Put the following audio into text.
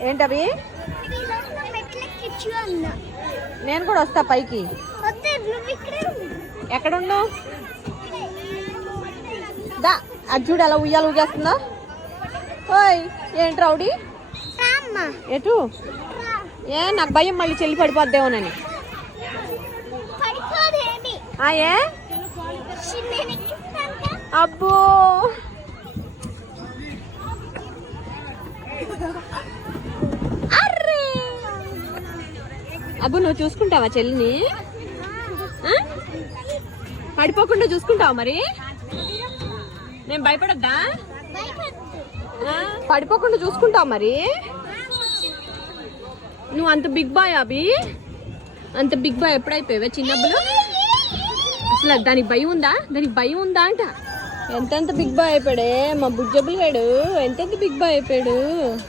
ఏంటవి? నేను కూడా వస్తా పైకి. ఎక్కడుండు? దా అది చూడు ఎలా ఉయ్యాలు ఊగేస్తుందా. ఓయ్ ఏంటి రౌడీ? ఎటు? ఏ నాకు భయం మళ్ళీ చెల్లి పడిపోద్దేమోనని. ఏ అబ్బో అబ్బు నువ్వు చూసుకుంటావా చెల్లిని? పడిపోకుండా చూసుకుంటావా మరి? నేను భయపడద్దా? పడిపోకుండా చూసుకుంటావా మరి? నువ్వు అంత బిగ్ బాయ్ అభి, అంత బిగ్ బాయ్ ఎప్పుడైపోయావే చిన్నప్పుడు? అసలు దానికి భయం ఉందా? దానికి భయం ఉందా అంట. ఎంతెంత బిగ్ బాయ్ అయిపోయాడే మా బుజ్జబ్బులు గాడు, ఎంతెంత బిగ్ బాయ్ అయిపోయాడు.